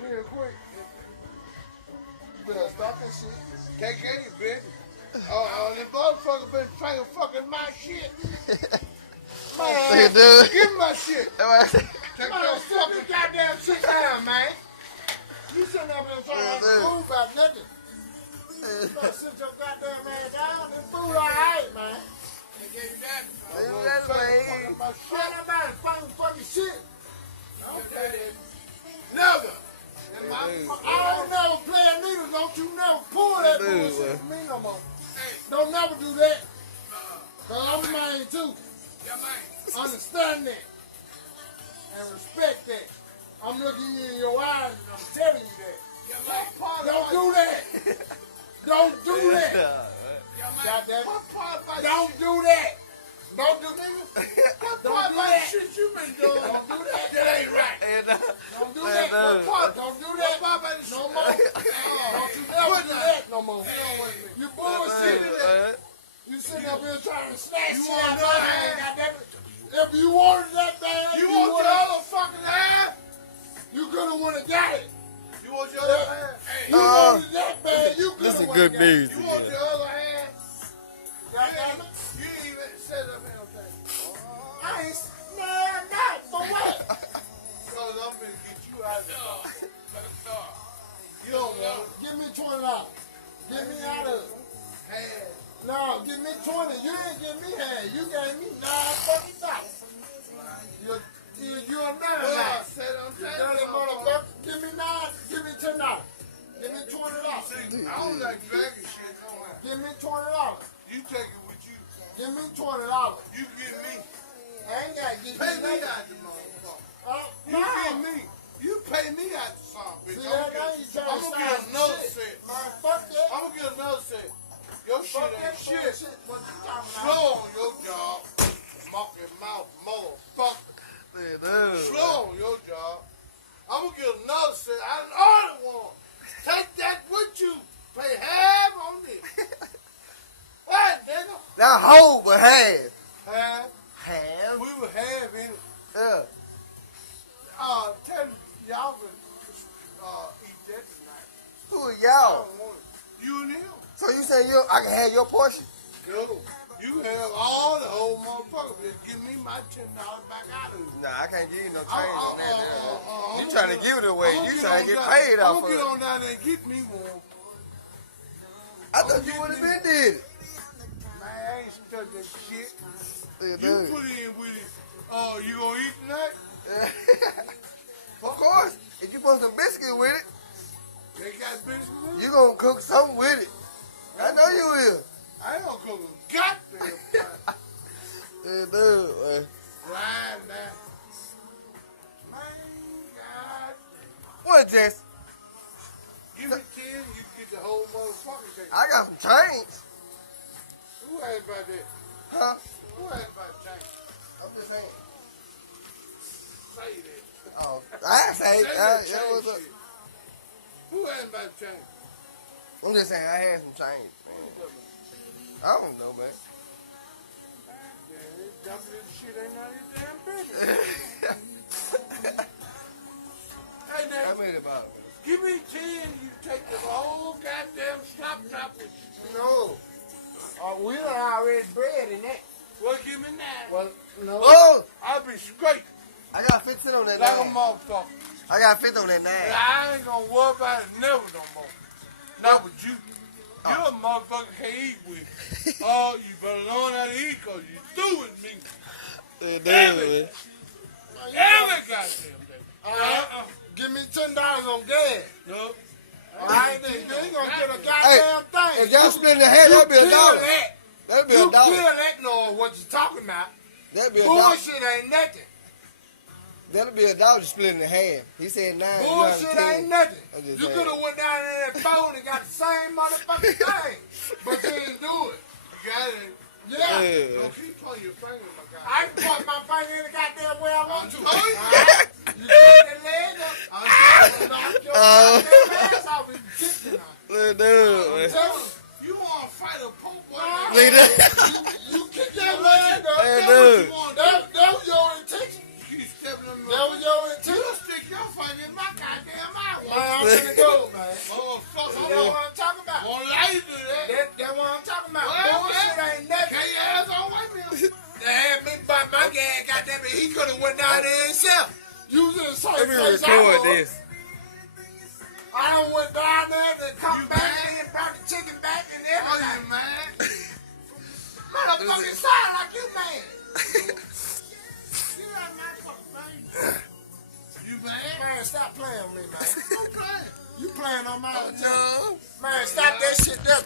Real quick. You better stop that shit. Can't get you, bitch. Oh, the motherfucker been trying to fucking my shit. Man, give me my shit. Take your fucking goddamn shit down, man. You sitting up there trying to fool about nothing. You better sit your goddamn ass down and fool all right, man. They gave you that. Fucking about fucking shit. Okay. Never. I don't never play a needle. Don't you never pull that bullshit from me no more. Don't never do that. Cause I'm a man too. Understand that. And respect that. I'm looking you in your eyes and I'm telling you that. Don't do that. Don't do that. Goddamn. Don't do that. Don't do that. Don't do that. Shit you been doing. Don't do that. That ain't right. Don't do that. Don't do that. No more. Don't you never do that no more. You bullshit. You sitting up here trying to snatch shit out of my hand. Goddammit. If you wanted that bad, you want the other fucking hand, you could have went and got it. You want your other hand? You wanted that bad, you could have went and got it. You want your other hand? Goddammit. You ain't even set up here, okay? I ain't, man, not for what? Because I'm going to get you out of the car. You don't want it. Give me $20. Get me out of it. Hand. No, give me 20. You didn't give me half. You gave me $9 fucking dollars. You're a $9. Give me $9. Give me $10. Give me $20. See, I don't like dragging shit. Give me $20. You take it with you. Give me $20. You give me. I ain't got to give you nothing. Pay me out the motherfucker. You give me. You pay me out the song, bitch. I'm going to get another set. Man, fuck that. I'm going to get another set. Your shit ain't shit. Slow on your job. Monkey mouth motherfucker. Slow on your job. I'm going to get another set. I already want. Take that with you. Pay half on this. What, nigga? Not whole, but half. Half? Half? We were half in it. Yeah. Tell y'all can eat that tonight. Who are I y'all? don't want it. You and him. So you saying I can have your portion? No. You have all the whole motherfucker. Just give me my $10 back out of it. Nah, I can't give you no change on that. You trying to give it away. You trying to get paid off of it. I'm going to get on down there and get me one. I thought you would have been did it. Man, I ain't stuck that shit. Yeah, you put it in with it. Oh, you going to eat tonight? Of course. If you put some biscuit with it, they got biscuit with it? You going to cook something with it. I know you will. I ain't going to cook a goddamn thing. Yeah, dude, man. Right now. Man, God. What, Jess? Give me 10, you get the whole motherfucking thing. I got some change. Who asked about that? Huh? Who asked about change? I'm just saying. Say that. Oh, I say that that. What's up? Who asked about change? I'm just saying I had some change, man. I don't know, man. Dumping this shit ain't none of your damn business. Hey, now, I made it about it. give me 10, you take the whole goddamn stop top with you. No. We done already bred in that. Well, give me 9. Well, no. Oh! I'll be straight I got 15 on that like a 9. motherfucker. I got 50 on that 9. And I ain't gonna worry about it never no more. Not with you. You a motherfucker can't eat with. Oh, you better learn how to eat because you through with me. Every goddamn day. Give me $10 on gas. No. I ain't gonna get a goddamn thing. If y'all split the head, that'd be $1. That'd be $1. You kill that knowing what you're talking about. That'd be $1. Bullshit ain't nothing. That'll be $1 split in half. He said 9. Bullshit ain't nothing. I'm just You saying. could have went down in that phone and got the same motherfucking thing. But you didn't do it. You got it. Yeah. Don't keep pointing your finger, my guy. I can point my finger in the goddamn way I want to. Oh, Alright? You got that leg up. I'm gonna knock your goddamn ass off and kick you now. Look, dude, man. Tell him. You want to fight a pope boy? Look at that. You kick that leg up. Hey, Tell what dude. you want. he could have went down there himself. You was in the same Let me place I record was. this. I done went down there, then come back and brought the chicken back and Oh, everything. you man. Motherfucking sound like you man. You got my fucking face. You man. Man, stop playing with me, man. Don't play. You playing on my No. Man, stop that shit there.